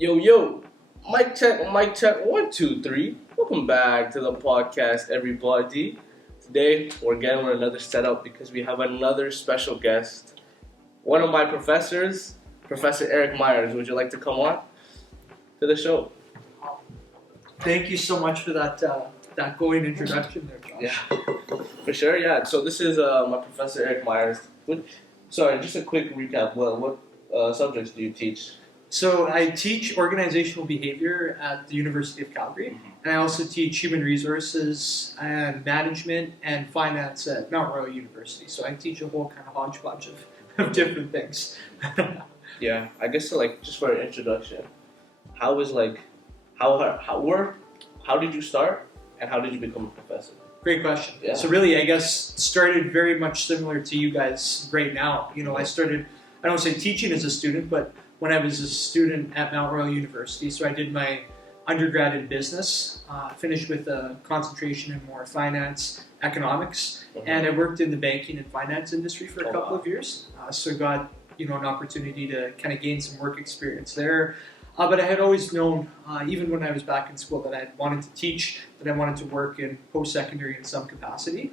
Yo, mic check, 1, 2, 3. Welcome back to the podcast, everybody. Today, we're again with another setup because we have another special guest. One of my professors, Professor Eric Myers. Would you like to come on to the show? Thank you so much for that glowing introduction there, Josh. Yeah, for sure, yeah. So this is my Professor Eric Myers. Sorry, just a quick recap. What subjects do you teach? So I teach organizational behavior at the University of Calgary, and I also teach human resources and management and finance at Mount Royal University. So I teach a whole kind of hodgepodge of different things. Yeah, I guess just for an introduction, how did you start and how did you become a professor? Great question. Yeah. So really, I guess, started very much similar to you guys right now. I started, I don't say teaching as a student, but when I was a student at Mount Royal University. So I did my undergrad in business, finished with a concentration in more finance, economics, and I worked in the banking and finance industry for a couple of years. So got an opportunity to kind of gain some work experience there. But I had always known, even when I was back in school, that I wanted to teach, that I wanted to work in post-secondary in some capacity.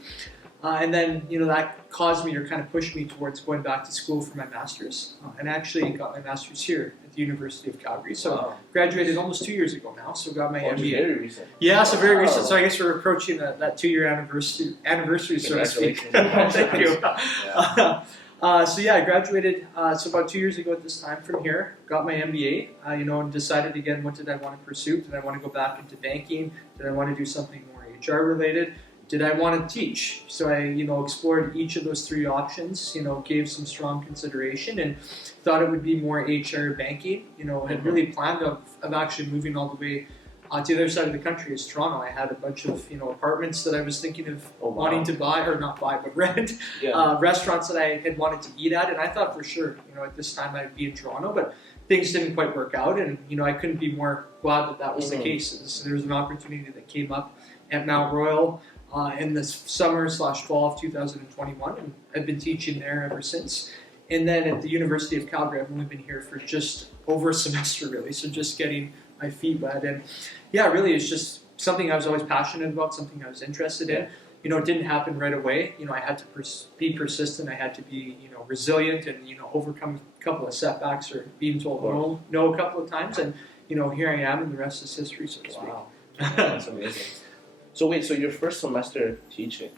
And then, that caused me or kind of pushed me towards going back to school for my master's. And I actually got my master's here at the University of Calgary. So graduated almost 2 years ago now. So got my MBA. Very recent. Yeah, so very recent. So I guess we're approaching that 2-year anniversary, so to speak. Thank you. Yeah. I graduated so about 2 years ago at this time from here. Got my MBA, and decided again, what did I want to pursue? Did I want to go back into banking? Did I want to do something more HR related? Did I want to teach? So I, explored each of those three options, gave some strong consideration and thought it would be more HR banking. Had really planned of actually moving all the way to the other side of the country as Toronto. I had a bunch of, apartments that I was thinking of wanting to buy, or not buy, but rent. Yeah. Restaurants that I had wanted to eat at, and I thought for sure, at this time I'd be in Toronto, but things didn't quite work out, and, I couldn't be more glad that was the case. So there was an opportunity that came up at Mount Royal in the summer/fall of 2021, and I've been teaching there ever since. And then at the University of Calgary, I've only been here for just over a semester, really, so just getting my feet wet. And yeah, really, it's just something I was always passionate about, something I was interested in. It didn't happen right away. I had to be persistent. I had to be, resilient and, overcome a couple of setbacks or being told no a couple of times. And, here I am, and the rest is history, so to speak. Wow. That's amazing. So wait, so your first semester teaching,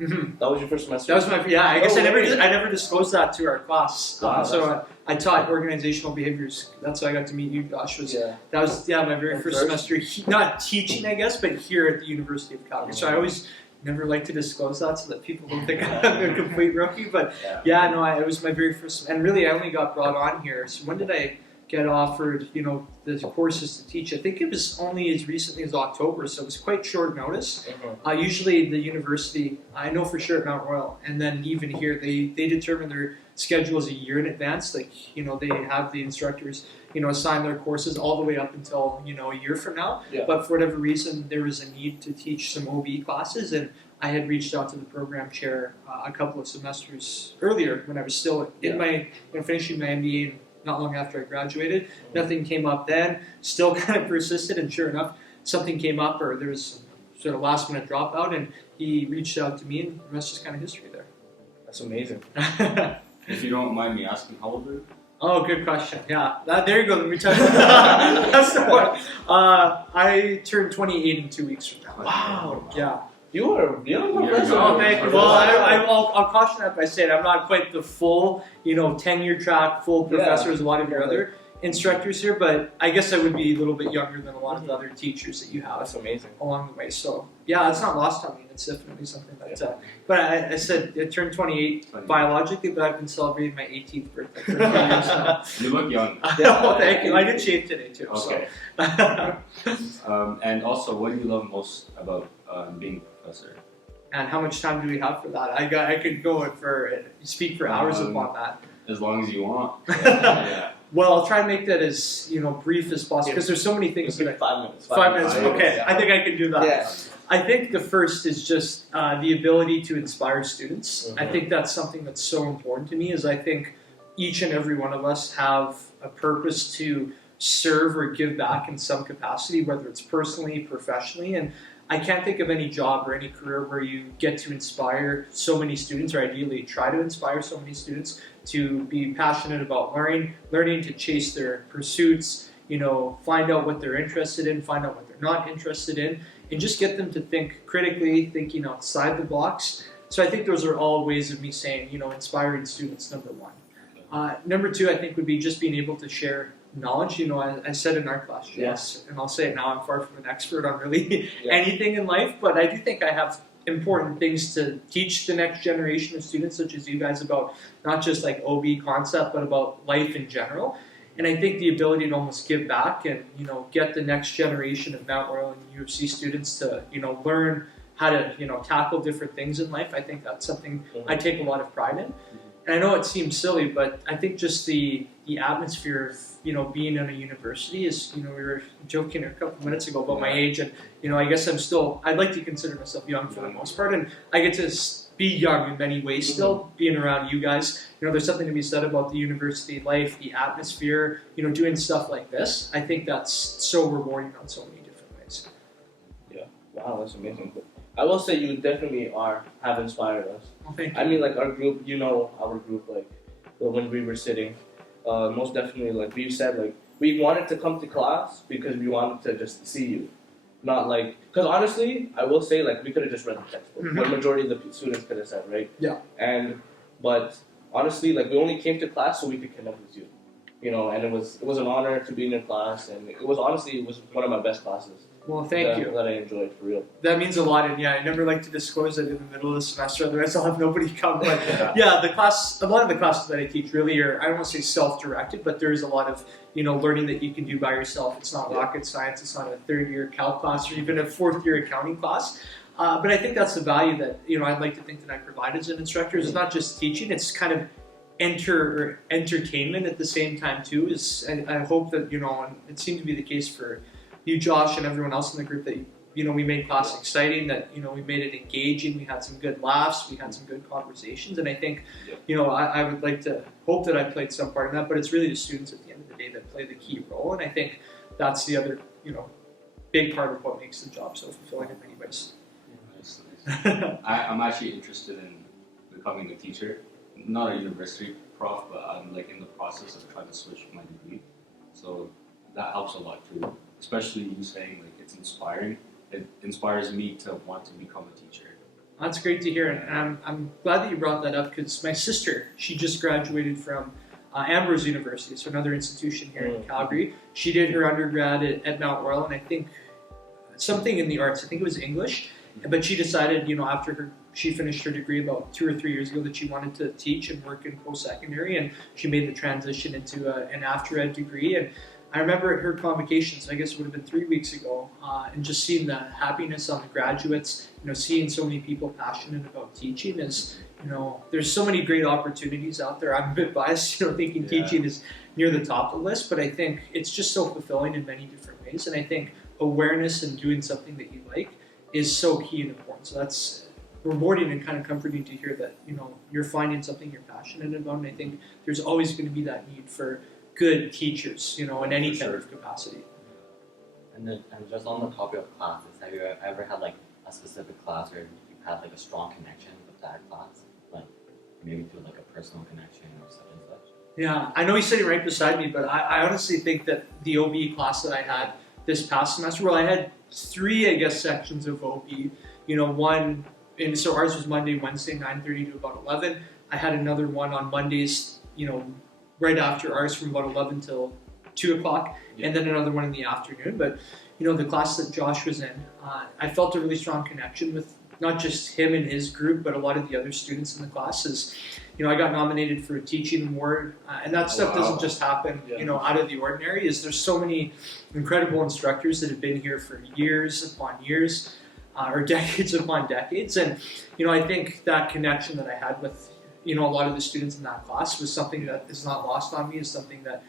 that was your first semester? That was I guess I never disclosed that to our class. Wow, I taught organizational behaviors. That's how I got to meet you, Josh. That was my very first semester. Not teaching, I guess, but here at the University of Calgary. So I always never like to disclose that so that people don't think I'm a complete rookie. But it was my very first, and really I only got brought on here. So when did I get offered, the courses to teach? I think it was only as recently as October, so it was quite short notice. Usually the university, I know for sure at Mount Royal, and then even here, they determine their schedules a year in advance. They have the instructors, assign their courses all the way up until, a year from now. Yeah. But for whatever reason, there was a need to teach some OB classes, and I had reached out to the program chair a couple of semesters earlier when I was still in my, finishing my MBA, and not long after I graduated. Nothing came up then, still kind of persisted, and sure enough, something came up, or there was sort of last minute dropout, and he reached out to me, and the rest is kind of history there. That's amazing. If you don't mind me asking, how old are you? Oh, good question. Yeah, there you go. Let me tell you. That's the point. I turned 28 in 2 weeks from now. Wow. Yeah. You are a young professor. Oh, thank you. Well, I'll caution that by saying I'm not quite the full, tenure track, full professor as a lot of your other instructors here, but I guess I would be a little bit younger than a lot of the other teachers that you have. That's amazing. Along the way. So, yeah, it's not lost on me. It's definitely something that... but I said I turned 28 biologically, but I've been celebrating my 18th birthday for 2 years now. You look young. Oh, thank you. I did shave today, too. Okay. And also, what do you love most about being a professor? And how much time do we have for that? I could go speak for hours upon that. As long as you want. Yeah. Well, I'll try and make that as brief as possible, because there's so many things. 5 minutes. 5 minutes. Okay, yeah. I think I can do that. Yeah. I think the first is just the ability to inspire students. I think that's something that's so important to me. Is I think each and every one of us have a purpose to serve or give back in some capacity, whether it's personally, professionally. And I can't think of any job or any career where you get to inspire so many students, or ideally try to inspire so many students to be passionate about learning to chase their pursuits, find out what they're interested in, find out what they're not interested in, and just get them to think critically, thinking outside the box. So I think those are all ways of me saying, inspiring students, number one. Number two, I think, would be just being able to share knowledge. I said in our class, yes, and I'll say it now, I'm far from an expert on really anything in life, but I do think I have important things to teach the next generation of students, such as you guys, about not just like OB concept, but about life in general. And I think the ability to almost give back and, get the next generation of Mount Royal and U of C students to, learn how to, tackle different things in life. I think that's something I take a lot of pride in. And I know it seems silly, but I think just the atmosphere of, being in a university is, we were joking a couple minutes ago about my age, and, I guess I'd like to consider myself young for the most part, and I get to be young in many ways still, being around you guys. There's something to be said about the university life, the atmosphere, doing stuff like this. I think that's so rewarding on so many different ways. Yeah, wow, that's amazing. But I will say you definitely have inspired us. Well, thank you. I mean, like our group, our group, like when we were sitting, most definitely, like we said, like we wanted to come to class because we wanted to just see you. Not like, because honestly, I will say, like, we could have just read the textbook. What majority of the students could have said, right? Yeah. But honestly, like, we only came to class so we could connect with you. And it was an honor to be in your class, and it was one of my best classes. Well, thank you. That I enjoyed, for real. That means a lot, and I never like to disclose it in the middle of the semester, otherwise I'll have nobody come. But a lot of the classes that I teach really are, I don't want to say self-directed, but there is a lot of, learning that you can do by yourself. It's not rocket science, it's not a third-year calc class or even a fourth-year accounting class. But I think that's the value that, I'd like to think that I provide as an instructor. It's not just teaching, it's kind of entertainment at the same time too. I hope that, and it seemed to be the case for you, Josh, and everyone else in the group, that we made class exciting, that we made it engaging, we had some good laughs, we had some good conversations, and I think I would like to hope that I played some part in that, but it's really the students at the end of the day that play the key role, and I think that's the other big part of what makes the job so fulfilling in many ways. Nice. I'm actually interested in becoming a teacher, not a university prof, but I'm like in the process of trying to switch my degree, so that helps a lot too. Especially you saying like it's inspiring. It inspires me to want to become a teacher. That's great to hear, and I'm glad that you brought that up, because my sister, she just graduated from Ambrose University, so another institution here in Calgary. She did her undergrad at Mount Royal, and I think something in the arts. I think it was English, but she decided, after she finished her degree about 2 or 3 years ago, that she wanted to teach and work in post-secondary, and she made the transition into an after-ed degree. And I remember at her convocations, I guess it would have been 3 weeks ago, and just seeing the happiness on the graduates, seeing so many people passionate about teaching is, there's so many great opportunities out there. I'm a bit biased, thinking teaching is near the top of the list, but I think it's just so fulfilling in many different ways, and I think awareness and doing something that you like is so key and important. So that's rewarding and kind of comforting to hear that, you're finding something you're passionate about, and I think there's always going to be that need for good teachers, in any type of capacity. And just on the topic of classes, have you ever had like a specific class where you've had like a strong connection with that class, like maybe through like a personal connection or such and such? Yeah, I know he's sitting right beside me, but I honestly think that the OB class that I had this past semester, well, I had 3, I guess, sections of OB. One, and so ours was Monday, Wednesday, 9:30 to about 11. I had another one on Mondays, right after ours from about 11 till 2 o'clock, and then another one in the afternoon. But, the class that Josh was in, I felt a really strong connection with not just him and his group, but a lot of the other students in the classes. I got nominated for a teaching award, and that stuff doesn't just happen, out of the ordinary. There's so many incredible instructors that have been here for years upon years, or decades upon decades. And, I think that connection that I had with a lot of the students in that class was something that is not lost on me, is something that,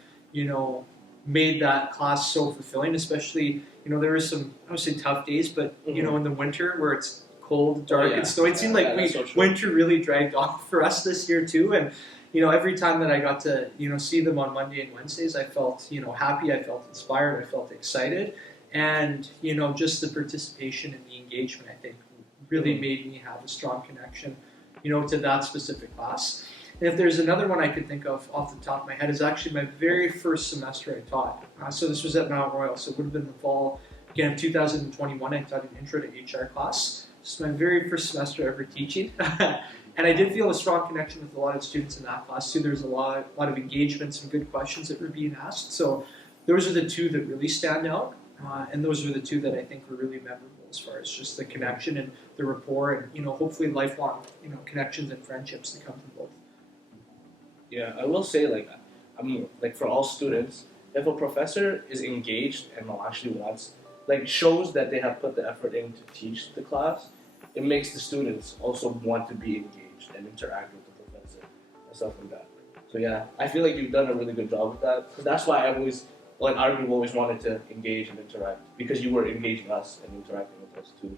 made that class so fulfilling, especially, there were some, I would say tough days, but, in the winter where it's cold, dark, and snowy. It seemed like winter really dragged off for us this year too. And, every time that I got to, see them on Monday and Wednesdays, I felt, happy, I felt inspired, I felt excited. And, just the participation and the engagement, I think, really made me have a strong connection, to that specific class. And if there's another one I could think of off the top of my head, is actually my very first semester I taught. So this was at Mount Royal, so it would have been the fall, again, of 2021. I taught an intro to HR class. This was my very first semester ever teaching. And I did feel a strong connection with a lot of students in that class too. There was a lot of engagement, some good questions that were being asked. So those are the two that really stand out. And those are the two that I think were really memorable as far as just the connection and the rapport and, hopefully lifelong, connections and friendships that come from both. Yeah, I will say, for all students, if a professor is engaged and actually shows that they have put the effort in to teach the class, it makes the students also want to be engaged and interact with the professor and stuff like that. So yeah, I feel like you've done a really good job with that, because that's why I've always wanted to engage and interact, because you were engaging us and interacting with us too.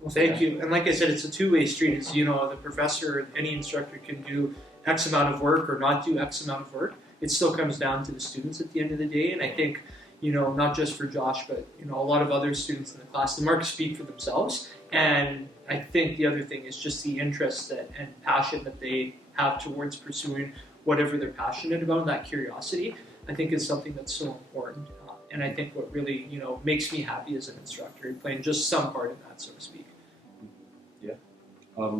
Well, thank you. And like I said, it's a two-way street. As the professor, any instructor can do X amount of work or not do X amount of work. It still comes down to the students at the end of the day. And I think, not just for Josh, but, a lot of other students in the class, the marks speak for themselves. And I think the other thing is just the interest and passion that they have towards pursuing whatever they're passionate about, and that curiosity, I think is something that's so important. And I think what really, makes me happy as an instructor, playing just some part in that, so to speak. Yeah.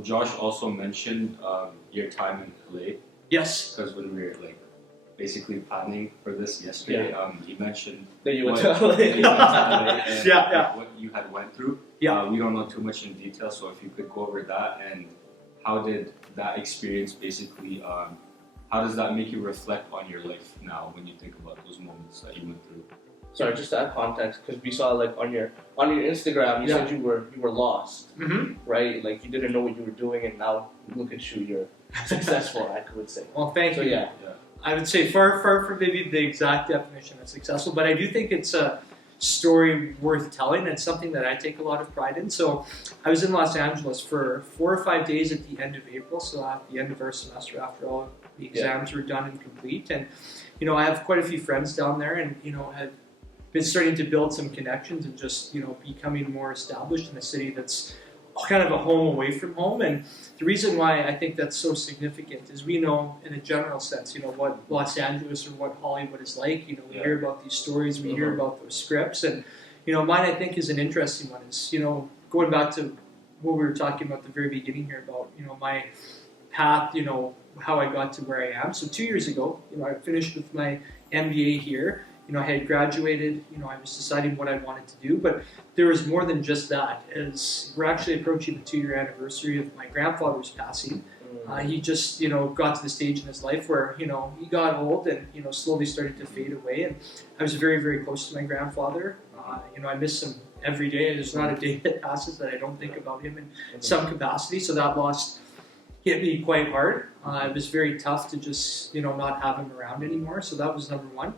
Josh also mentioned your time in LA. Yes. Because when we were basically planning for this yesterday, he mentioned that you went to LA. And what you had went through. Yeah. We don't know too much in detail, so if you could go over that, and how did that experience basically, how does that make you reflect on your life now when you think about those moments that you went through? Sorry, just to add context, because we saw on your Instagram, you said you were lost, right? Like you didn't know what you were doing, and now look at you, you're successful. I would say. Well, thank you. Yeah. I would say far from maybe the exact definition of successful, but I do think it's a story worth telling, and something that I take a lot of pride in. So I was in Los Angeles for 4 or 5 days at the end of April, so at the end of our semester, after all the exams were done and complete. And, I have quite a few friends down there, and, had been starting to build some connections and just, becoming more established in a city that's kind of a home away from home. And the reason why I think that's so significant is we know in a general sense, what Los Angeles or what Hollywood is like. We hear about these stories, we hear about those scripts. And, mine I think is an interesting one is, going back to what we were talking about at the very beginning here about, my path, how I got to where I am. So 2 years ago, I finished with my MBA here. I had graduated, I was deciding what I wanted to do, but there was more than just that. As we're actually approaching the 2-year anniversary of my grandfather's passing. He just, got to the stage in his life where, he got old and, slowly started to fade away. And I was very, very close to my grandfather. I miss him every day. There's not a day that passes that I don't think about him in some capacity. So that loss hit me quite hard. It was very tough to just, not have him around anymore. So that was number one.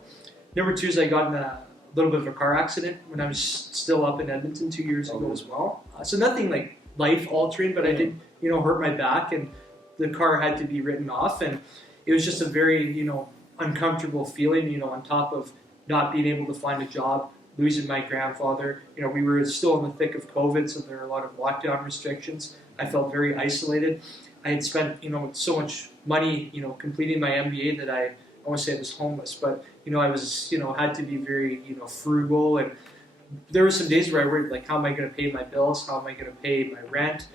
Number two is I got in a little bit of a car accident when I was still up in Edmonton 2 years ago as well. So nothing like life-altering, but I did, hurt my back, and the car had to be written off. And it was just a very, uncomfortable feeling, on top of not being able to find a job, losing my grandfather. We were still in the thick of COVID, so there were a lot of lockdown restrictions. I felt very isolated. I had spent, so much money, completing my MBA that I won't say I was homeless, but, I was, had to be very, frugal. And there were some days where I worried, how am I going to pay my bills? How am I going to pay my rent?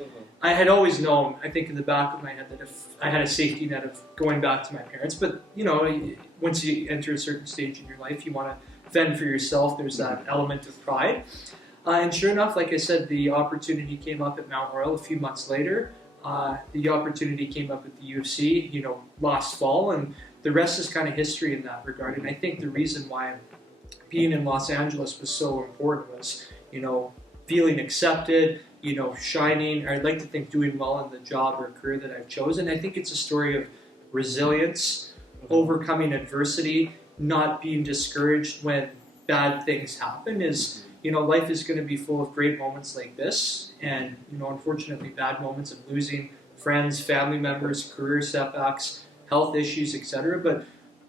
I had always known, I think in the back of my head, that if I had a safety net of going back to my parents. But, once you enter a certain stage in your life, you want to fend for yourself. There's that element of pride. And sure enough, like I said, the opportunity came up at Mount Royal a few months later. The opportunity came up at the UFC, last fall, and the rest is kind of history in that regard. And I think the reason why being in Los Angeles was so important was, feeling accepted, shining, or I'd like to think doing well in the job or career that I've chosen. I think it's a story of resilience, overcoming adversity, not being discouraged when bad things happen. Is life is going to be full of great moments like this, and unfortunately bad moments of losing friends, family members, career setbacks. health issues, etc. But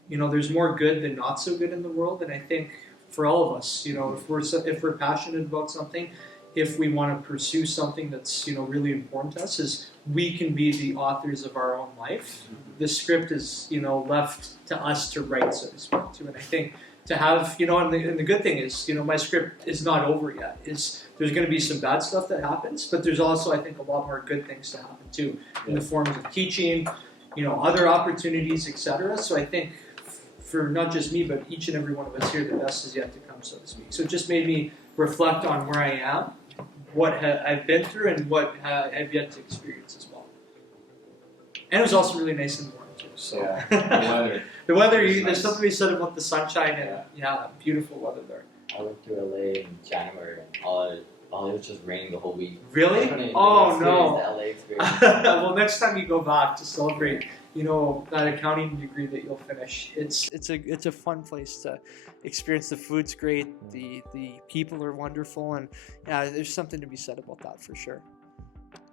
there's more good than not so good in the world, and I think for all of us, if we're passionate about something, if we want to pursue something that's really important to us, is we can be the authors of our own life. The script is left to us to write, so to speak, too. And I think to have and the good thing is my script is not over yet. There's going to be some bad stuff that happens, but there's also, I think, a lot more good things to happen too, in the forms of teaching, other opportunities, etc. So I think for not just me, but each and every one of us here, the best is yet to come, so to speak. So it just made me reflect on where I am, what I've been through, and what I've yet to experience as well. And it was also really nice in the morning too. So Yeah. the weather, Nice. there's something to be said about the sunshine and beautiful weather there. I went to LA in January, and it was just raining the whole week. Really? I couldn't Oh experience no! The LA experience. Well, next time you go back to celebrate, that accounting degree that you'll finish. It's a fun place to experience. The food's great. The people are wonderful, and there's something to be said about that for sure.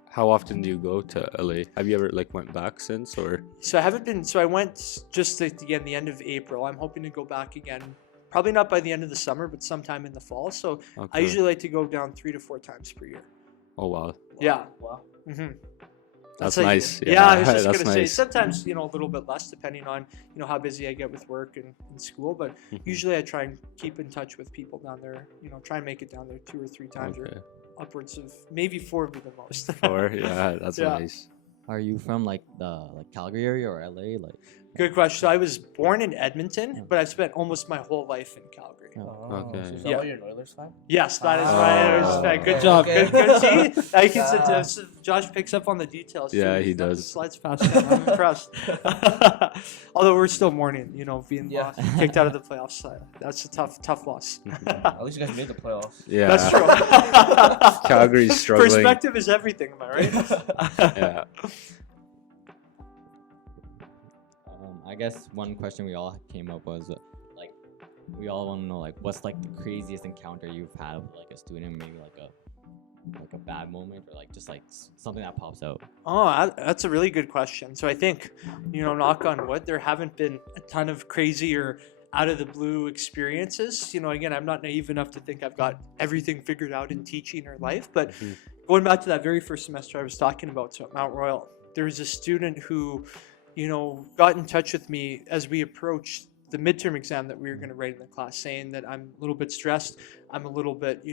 How often do you go to LA? Have you ever went back since, or? So I haven't been. So I went just again the end of April. I'm hoping to go back again. Probably not by the end of the summer, but sometime in the fall. So Okay. I usually like to go down 3 to 4 times per year. Oh wow, Yeah. Wow. Mm-hmm. that's like- nice. Yeah, I was just that's gonna say nice. sometimes a little bit less depending on how busy I get with work and school, but usually I try and keep in touch with people down there. Try and make it down there 2 or 3 times, Okay. or upwards of maybe 4 would be the most. Or that's Yeah. nice. Are you from the Calgary area or LA? Good question. So I was born in Edmonton, but I've spent almost my whole life in Calgary. Okay. So is that Yeah. why you're an Oilers fan? Yes, that is Oh. right. Good Okay, job. okay. Good. See, I can Yeah. Josh picks up on the details. too. Yeah, he That does. Slides fast. I'm impressed. Although we're still mourning, being Yeah. kicked out of the playoffs. That's a tough loss. At least you guys made the playoffs. Yeah, That's true. Calgary's struggling. Perspective is everything. Am I right? Yeah. I guess one question we all came up was we all want to know what's the craziest encounter you've had with a student, maybe a bad moment or just something that pops out. Oh, that's a really good question. So I think, knock on wood, there haven't been a ton of crazy or out of the blue experiences. Again, I'm not naive enough to think I've got everything figured out in teaching or life, but going back to that very first semester I was talking about, so at Mount Royal, there was a student who, got in touch with me as we approached the midterm exam that we were going to write in the class, saying that I'm a little bit stressed, I'm a little bit,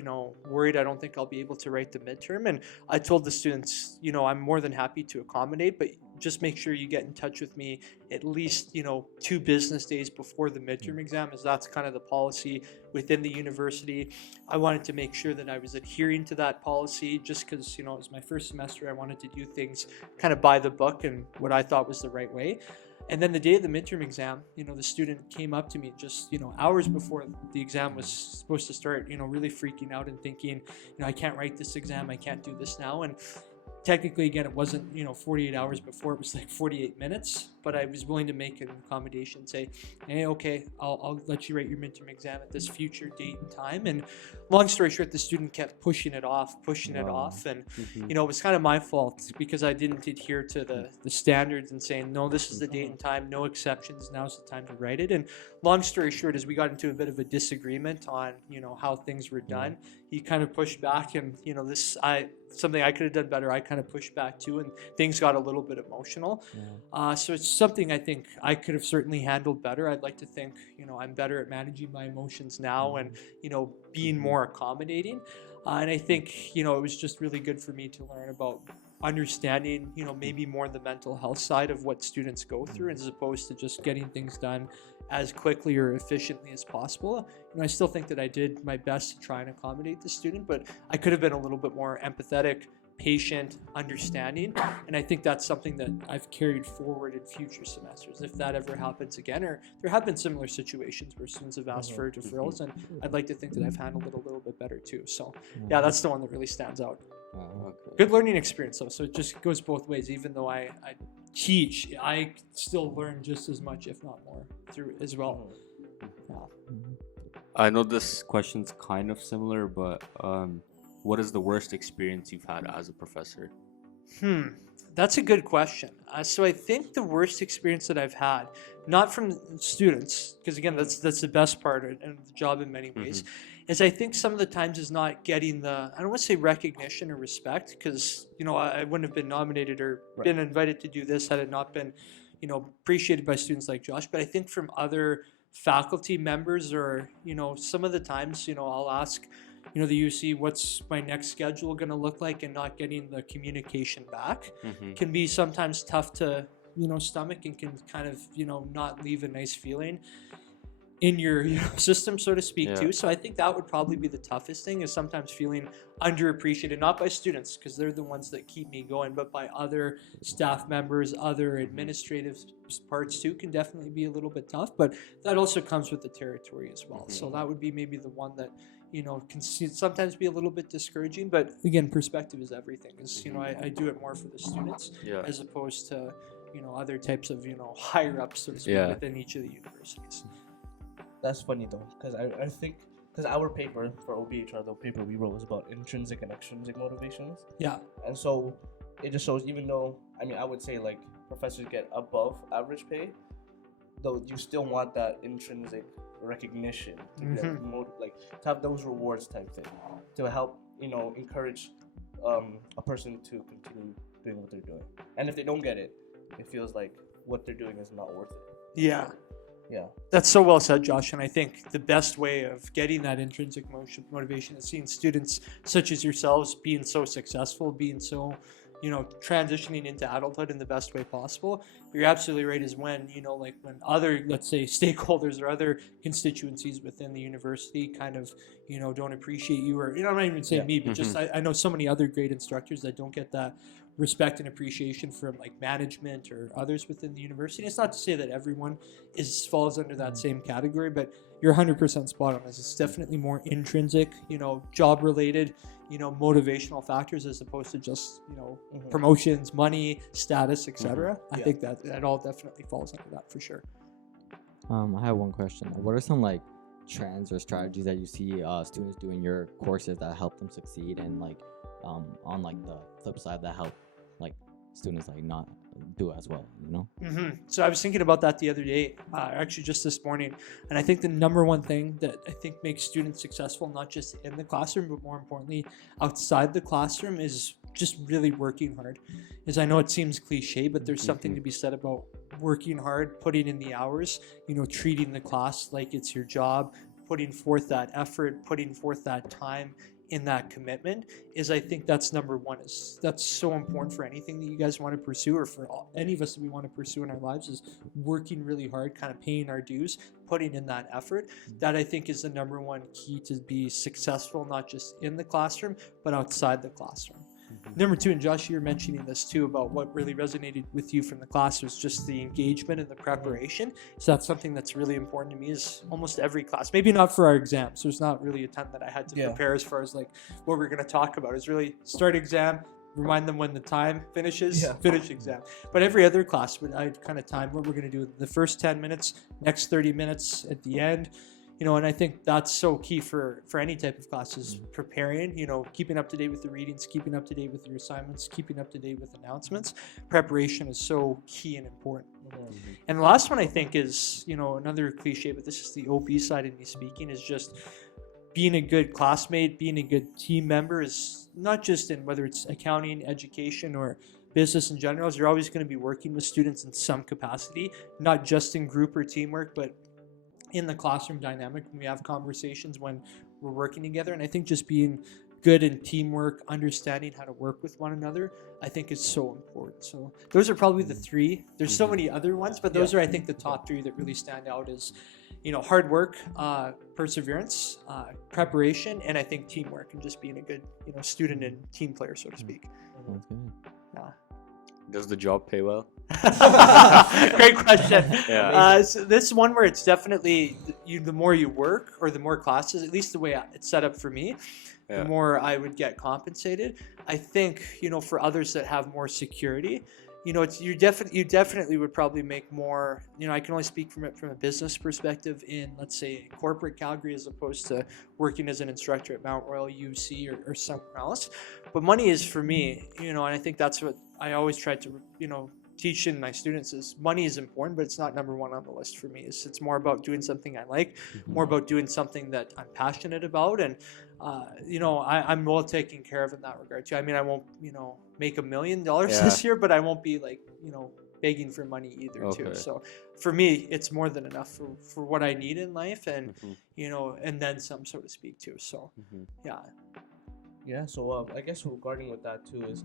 worried, I don't think I'll be able to write the midterm. And I told the students, I'm more than happy to accommodate, but just make sure you get in touch with me at least, 2 business days before the midterm exam, as that's kind of the policy within the university. I wanted to make sure that I was adhering to that policy just because, it was my first semester. I wanted to do things kind of by the book and what I thought was the right way. And then the day of the midterm exam, the student came up to me just, hours before the exam was supposed to start, really freaking out and thinking, I can't write this exam, I can't do this now. And technically, again, it wasn't, 48 hours before, it was 48 minutes, but I was willing to make an accommodation, say, hey, okay, I'll let you write your midterm exam at this future date and time. And long story short, the student kept pushing it off. And, it was kind of my fault because I didn't adhere to the standards and saying, no, this is the date and time, no exceptions, now's the time to write it. And long story short, as we got into a bit of a disagreement on, how things were done, he kind of pushed back and, something I could have done better, I kind of pushed back too, and things got a little bit emotional. So it's something I think I could have certainly handled better. I'd like to think, I'm better at managing my emotions now and, being more accommodating. And I think, it was just really good for me to learn about understanding, maybe more the mental health side of what students go through as opposed to just getting things done as quickly or efficiently as possible. I still think that I did my best to try and accommodate the student, but I could have been a little bit more empathetic, patient, understanding. And I think that's something that I've carried forward in future semesters. If that ever happens again, or there have been similar situations where students have asked for deferrals, and I'd like to think that I've handled it a little bit better too. So yeah, that's the one that really stands out. Good learning experience though, so it just goes both ways. Even though I teach, I still learn just as much, if not more, through as well. Yeah. I know this question's kind of similar, but what is the worst experience you've had as a professor? That's a good question. So I think the worst experience that I've had, not from students, because again, that's the best part and the job in many ways, is I think some of the times is not getting the, I don't want to say recognition or respect, because I wouldn't have been nominated or been invited to do this had it not been, appreciated by students like Josh. But I think from other faculty members or some of the times I'll ask the UC, what's my next schedule going to look like, and not getting the communication back can be sometimes tough to, stomach, and can kind of, not leave a nice feeling in your system, so to speak, too. So I think that would probably be the toughest thing, is sometimes feeling underappreciated, not by students, because they're the ones that keep me going, but by other staff members, other administrative parts too, can definitely be a little bit tough. But that also comes with the territory as well. So that would be maybe the one that can sometimes be a little bit discouraging. But again, perspective is everything. Is I do it more for the students as opposed to other types of higher ups, so to speak, within each of the universities. That's funny though, because I think because our paper for OBHR, the paper we wrote, was about intrinsic and extrinsic motivations. Yeah. And so it just shows, even though I would say like professors get above average pay, though you still want that intrinsic recognition to get to have those rewards type thing to help encourage a person to continue doing what they're doing. And if they don't get it, it feels like what they're doing is not worth it. Yeah. Yeah. That's so well said, Josh. And I think the best way of getting that intrinsic motivation is seeing students such as yourselves being so successful, being so, transitioning into adulthood in the best way possible. But you're absolutely right, is when, when other, let's say, stakeholders or other constituencies within the university kind of, don't appreciate you, or, I'm not even saying me, but just I know so many other great instructors that don't get that respect and appreciation from like management or others within the university. And it's not to say that everyone falls under that same category, but you're 100% spot on. It's definitely more intrinsic, job related, motivational factors, as opposed to just, promotions, money, status, etc. I think that all definitely falls under that for sure. I have one question. What are some like trends or strategies that you see students do in your courses that help them succeed, and like on like the flip side that help like students like not do as well, So I was thinking about that the other day, actually just this morning, and I think the number one thing that I think makes students successful, not just in the classroom, but more importantly outside the classroom, is just really working hard. I know it seems cliche, but there's something to be said about working hard, putting in the hours, treating the class like it's your job, putting forth that effort, putting forth that time, in that commitment. I think that's number one. That's so important for anything that you guys want to pursue, or for any of us that we want to pursue in our lives, is working really hard, kind of paying our dues, putting in that effort. That I think is the number one key to be successful, not just in the classroom, but outside the classroom. Number two, and Josh, you were mentioning this too, about what really resonated with you from the class was just the engagement and the preparation. So that's something that's really important to me, is almost every class, maybe not for our exams. There's not really a ton that I had to prepare as far as like what we're going to talk about. Is really start exam, remind them when the time finishes, finish exam. But every other class, I'd kind of time what we're going to do the first 10 minutes, next 30 minutes at the end. And I think that's so key for any type of classes, preparing, keeping up to date with the readings, keeping up to date with your assignments, keeping up to date with announcements. Preparation is so key and important. And the last one I think is, another cliche, but this is the OB side of me speaking, is just being a good classmate, being a good team member, is not just in whether it's accounting, education, or business in general. You're always going to be working with students in some capacity, not just in group or teamwork, but in the classroom dynamic when we have conversations when we're working together. And I think just being good in teamwork, understanding how to work with one another, I think is so important. So those are probably the three. There's so many other ones, but those are, I think, the top three that really stand out is, hard work, perseverance, preparation, and I think teamwork, and just being a good, student and team player, so to speak. That's good. Does the job pay well? Great question. So this is one where it's definitely the more you work, or the more classes, at least the way it's set up for me, the more I would get compensated. I think, for others that have more security, you definitely would probably make more. I can only speak from a business perspective in, let's say, corporate Calgary, as opposed to working as an instructor at Mount Royal, UC, or somewhere else. But money is, for me, and I think that's what I always try to teach in my students, is money is important, but it's not number one on the list for me. It's more about doing something I like, more about doing something that I'm passionate about, and I'm well taken care of in that regard too. I mean, I won't make $1 million this year, but I won't be like begging for money either too. So for me, it's more than enough for what I need in life, and and then some, so to speak, too. So So I guess regarding with that too is,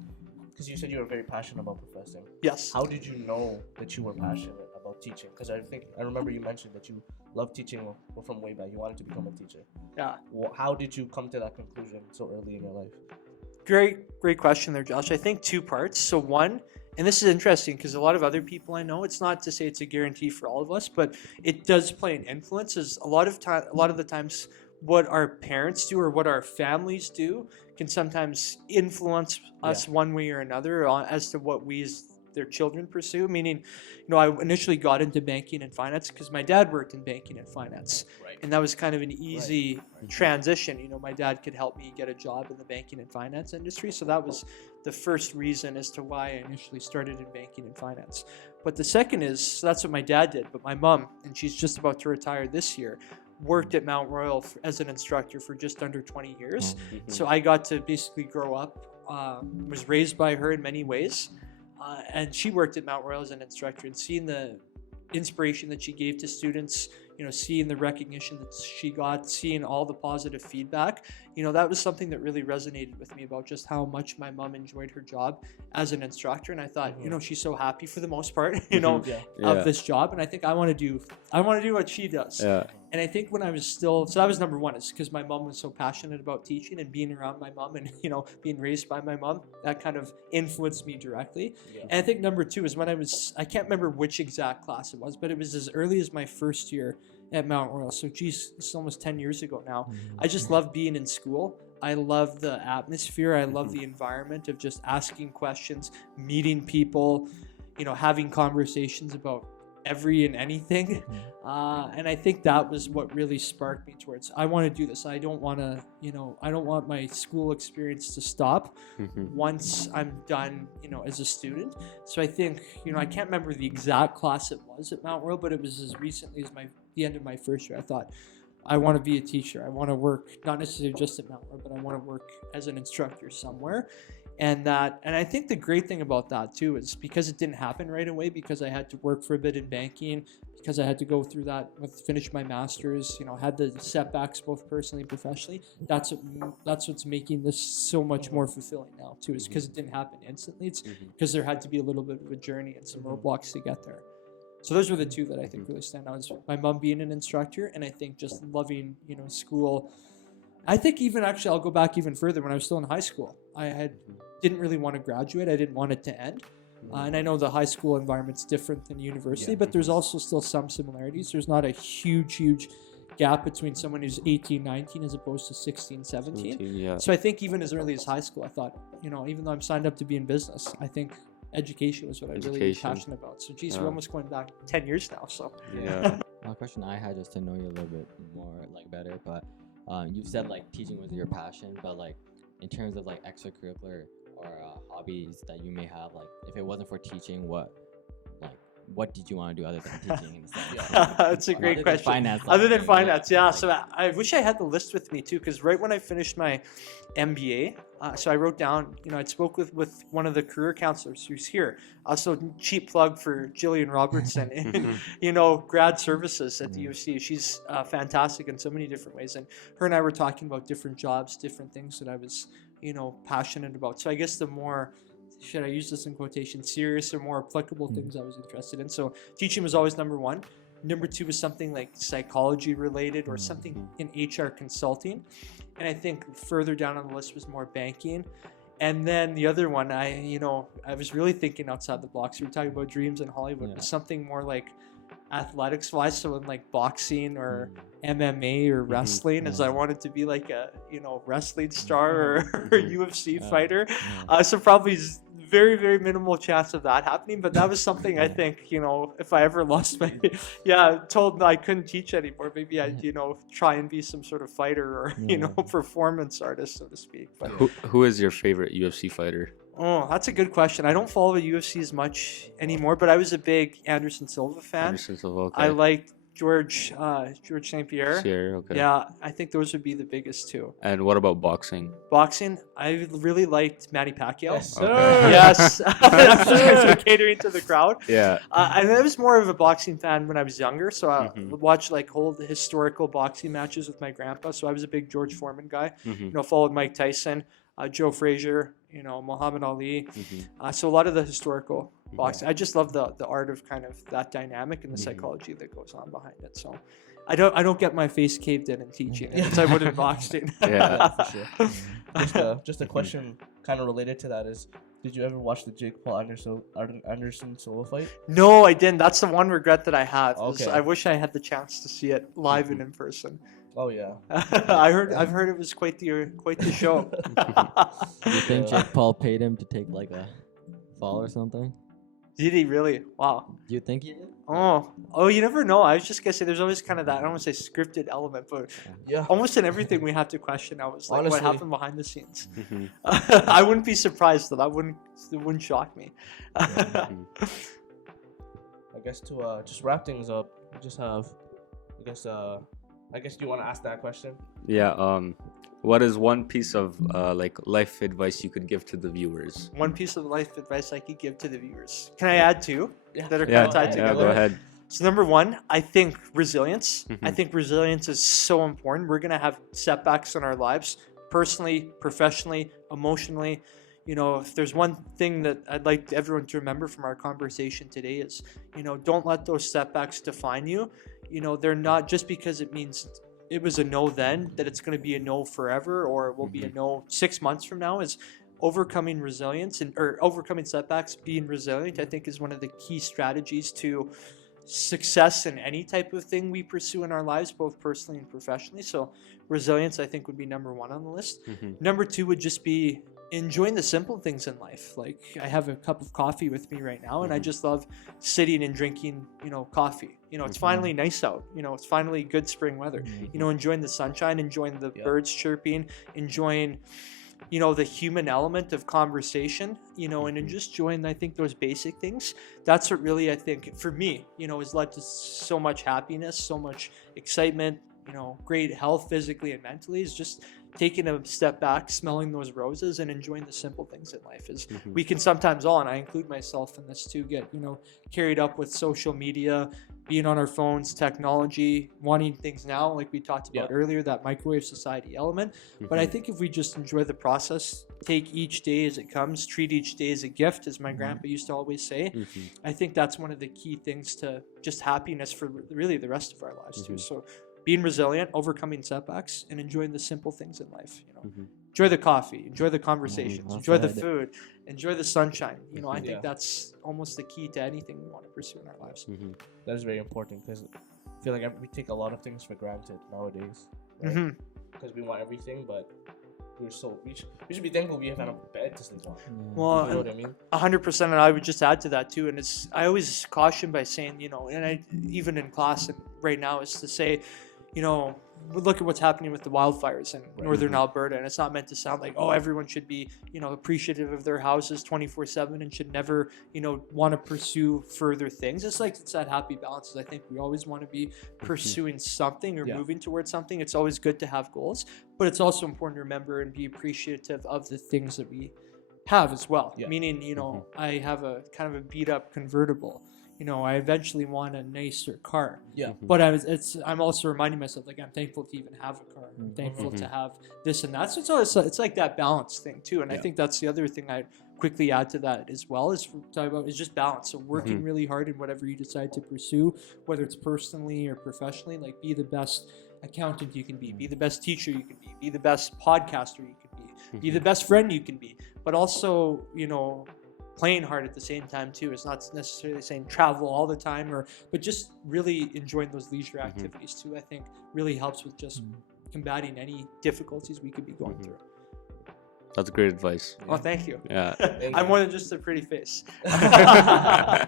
because you said you were very passionate about professing. Yes. How did you know that you were passionate about teaching? Because I remember you mentioned that you loved teaching from way back. You wanted to become a teacher. Yeah. Well, how did you come to that conclusion so early in your life? Great question there, Josh. I think two parts. So one, and this is interesting because a lot of other people I know, it's not to say it's a guarantee for all of us, but it does play an influence. Is a lot of the times what our parents do or what our families do can sometimes influence us one way or another as to what we as their children pursue. Meaning, I initially got into banking and finance because my dad worked in banking and finance, and that was kind of an easy transition. My dad could help me get a job in the banking and finance industry, so that was the first reason as to why I initially started in banking and finance. But the second is, so that's what my dad did, but my mom, and she's just about to retire this year, worked at Mount Royal as an instructor for just under 20 years. So I got to basically grow up, was raised by her in many ways. And she worked at Mount Royal as an instructor, and seeing the inspiration that she gave to students, seeing the recognition that she got, seeing all the positive feedback, that was something that really resonated with me about just how much my mom enjoyed her job as an instructor. And I thought, she's so happy for the most part, of this job. And I think I want to do what she does. Yeah. And I think when I was so that was number one, is because my mom was so passionate about teaching and being around my mom and, being raised by my mom, that kind of influenced me directly. Yeah. And I think number two is when I can't remember which exact class it was, but it was as early as my first year at Mount Royal. So it's almost 10 years ago now. I just love being in school. I love the atmosphere. I love the environment of just asking questions, meeting people, having conversations about every and anything. And I think that was what really sparked me towards, I want to do this. I don't want my school experience to stop once I'm done, as a student. So I think, I can't remember the exact class it was at Mount Royal, but it was as recently as the end of my first year. I thought, I want to be a teacher. I want to work, not necessarily just at Mount Royal, but I want to work as an instructor somewhere. And I think the great thing about that too is because it didn't happen right away, because I had to work for a bit in banking, because I had to go through that finish my master's, had the setbacks both personally and professionally. That's what's making this so much more fulfilling now too, is because it didn't happen instantly. It's because there had to be a little bit of a journey and some roadblocks to get there. So those were the two that I think really stand out, is my mom being an instructor, and I think just loving, school. I think even actually, I'll go back even further. When I was still in high school, I didn't really want to graduate. I didn't want it to end. And I know the high school environment's different than university, but there's also still some similarities. There's not a huge gap between someone who's 18, 19 as opposed to 16, 17. So I think even as early as high school, I thought, even though I'm signed up to be in business, I think education was what I really was passionate about. So geez, we're almost going back 10 years now. So a question I had, just to know you a little bit more better, but you've said teaching was your passion, but in terms of extracurricular or hobbies that you may have, if it wasn't for teaching, what did you want to do other than teaching? That's a great question. Other than finance, yeah. So I wish I had the list with me too, because right when I finished my MBA, so I wrote down, I spoke with one of the career counselors who's here. Also, cheap plug for Jillian Robertson in, grad services at the U of C. She's fantastic in so many different ways. And her and I were talking about different jobs, different things that I was, passionate about. So I guess the more, should I use this in quotation, serious or more applicable things I was interested in. So teaching was always number one. Number two was something like psychology related or something in HR consulting. And I think further down on the list was more banking. And then the other one, I was really thinking outside the box. We were talking about dreams in Hollywood, but something more like athletics wise, so in boxing or MMA or wrestling, as I wanted to be a wrestling star or UFC fighter. So probably very, very minimal chance of that happening. But that was something I think, you know, if I ever lost my, told I couldn't teach anymore, maybe I'd, you know, try and be some sort of fighter or, you know, performance artist, so to speak. But Who is your favorite UFC fighter? oh, that's a good question. I don't follow the UFC as much anymore, but I was a big Anderson Silva fan. Anderson Silva, okay. I liked George St. Pierre. Sure, okay. Yeah, I think those would be the biggest two. And what about boxing? Boxing, I really liked Manny Pacquiao. Yes, sir. Okay. Yes, I'm just catering to the crowd. Yeah. I was more of a boxing fan when I was younger, so I would watch like old historical boxing matches with my grandpa. So I was a big George Foreman guy. You know, followed Mike Tyson, Joe Frazier, you know, Muhammad Ali. So a lot of the historical boxing. I just love the art of kind of that dynamic and the psychology that goes on behind it. So I don't get my face caved in teaching as I would in boxing. Yeah, for sure. Just a question kind of related to that is, did you ever watch the Jake Paul Anderson solo fight? No, I didn't. That's the one regret that I have. Okay. I wish I had the chance to see it live and in person. Oh yeah. I've heard it was quite the show. Do you think Jake Paul paid him to take like a fall or something? Did he really? Wow. Do you think he did? Oh, you never know. I was just gonna say there's always kind of that, I don't want to say scripted element, but almost in everything we have to question. I was like, Honestly. what happened behind the scenes? I wouldn't be surprised though. It wouldn't shock me. I guess to just wrap things up, we just have, I guess you want to ask that question? Yeah. What is one piece of like life advice you could give to the viewers? One piece of life advice I could give to the viewers. Can I add two that are kind Yeah, of tied together? go ahead. So number one, I think resilience. I think resilience is so important. We're going to have setbacks in our lives, personally, professionally, emotionally. You know, if there's one thing that I'd like everyone to remember from our conversation today is, you know, don't let those setbacks define you. You know, they're not just because it means it was a no then, that it's going to be a no forever, or it will be a no 6 months from now. Is overcoming resilience or overcoming setbacks, being resilient, I think is one of the key strategies to success in any type of thing we pursue in our lives, both personally and professionally. So resilience, I think, would be number one on the list. Number two would just be enjoying the simple things in life. Like I have a cup of coffee with me right now, and I just love sitting and drinking, you know, coffee. You know, it's finally nice out. You know, it's finally good spring weather. You know, enjoying the sunshine, enjoying the birds chirping, enjoying, you know, the human element of conversation, you know, and just enjoying, I think, those basic things. That's what really, I think, for me, you know, has led to so much happiness, so much excitement, you know, great health physically and mentally, is just taking a step back, smelling those roses, and enjoying the simple things in life. Is we can sometimes all, and I include myself in this too, get, you know, carried up with social media, being on our phones, technology, wanting things now, like we talked about earlier, that microwave society element. But I think if we just enjoy the process, take each day as it comes, treat each day as a gift, as my grandpa used to always say, I think that's one of the key things to just happiness for really the rest of our lives too. So being resilient, overcoming setbacks, and enjoying the simple things in life. You know, enjoy the coffee, enjoy the conversations, enjoy the food, enjoy the sunshine. You know, I think that's almost the key to anything we want to pursue in our lives. That is very important, because I feel like we take a lot of things for granted nowadays. Right? Because we want everything, but we should be thankful we have a bed to sleep on. Well, you know what I mean? 100%, and I would just add to that too. And I always caution by saying, you know, and I even in class and right now is to say, you know, look at what's happening with the wildfires in northern Alberta, and it's not meant to sound like, oh, everyone should be, you know, appreciative of their houses 24/7 and should never, you know, want to pursue further things. It's like, it's that happy balance. I think we always want to be pursuing something or moving towards something. It's always good to have goals, but it's also important to remember and be appreciative of the things that we have as well. Meaning, you know, I have a kind of a beat up convertible. You know, I eventually want a nicer car. But I'm also reminding myself, like, I'm thankful to even have a car. I'm thankful to have this and that. So it's like that balance thing too. And I think that's the other thing I'd quickly add to that as well, is talk about is just balance. So working really hard in whatever you decide to pursue, whether it's personally or professionally, like be the best accountant you can be the best teacher you can be the best podcaster you can be the best friend you can be. But also, you know, playing hard at the same time too. It's not necessarily saying travel all the time, but just really enjoying those leisure activities too, I think really helps with just combating any difficulties we could be going through. That's great advice. Oh, thank you. Yeah. I'm more than just a pretty face. Yeah.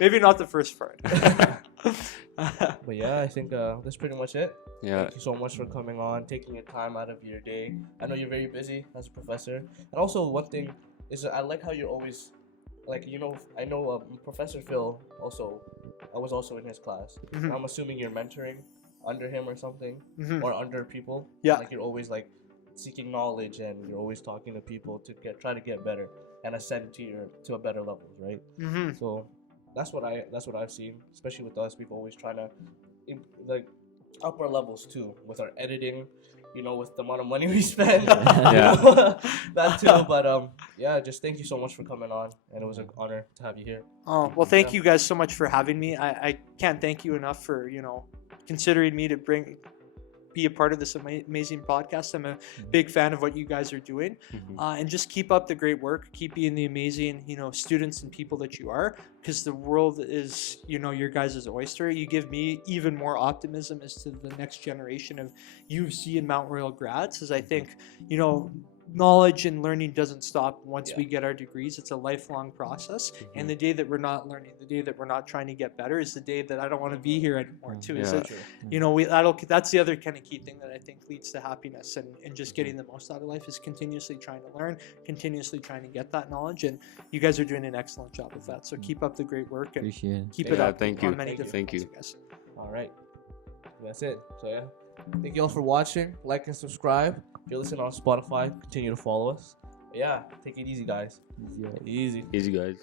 Maybe not the first part. But yeah, I think that's pretty much it. Yeah. Thank you so much for coming on, taking your time out of your day. I know you're very busy as a professor. And also, one thing is that I like how you're always, like, you know, I know Professor Phil also, I was also in his class. Mhm. I'm assuming you're mentoring under him or something, Mhm. or under people. Yeah. Like, you're always, like, seeking knowledge and you're always talking to people to try to get better and ascend to a better level, right? Mm-hmm. So that's what I've seen, especially with us. We've always trying to like up our levels too with our editing, you know, with the amount of money we spend. Yeah. That too. But yeah, just thank you so much for coming on, and it was an honor to have you here. Oh, well, thank Yeah. you guys so much for having me. I can't thank you enough for, considering me to be a part of this amazing podcast. I'm a big fan of what you guys are doing, and just keep up the great work. Keep being the amazing, students and people that you are, because the world is, your guys' oyster. You give me even more optimism as to the next generation of UC and Mount Royal grads, as I think, knowledge and learning doesn't stop once we get our degrees. It's a lifelong process, and the day that we're not learning, the day that we're not trying to get better, is the day that I don't want to be here anymore too. Is that, that's the other kind of key thing that I think leads to happiness and just getting the most out of life, is continuously trying to learn, continuously trying to get that knowledge, and you guys are doing an excellent job with that. So keep up the great work and Appreciate it. keep it up. Thank you. On many different Thank you. fronts, I guess. All right, that's it. So yeah, thank you all for watching. Like and subscribe. If you're listening on Spotify, continue to follow us. But yeah, take it easy, guys. Easy. Easy, guys.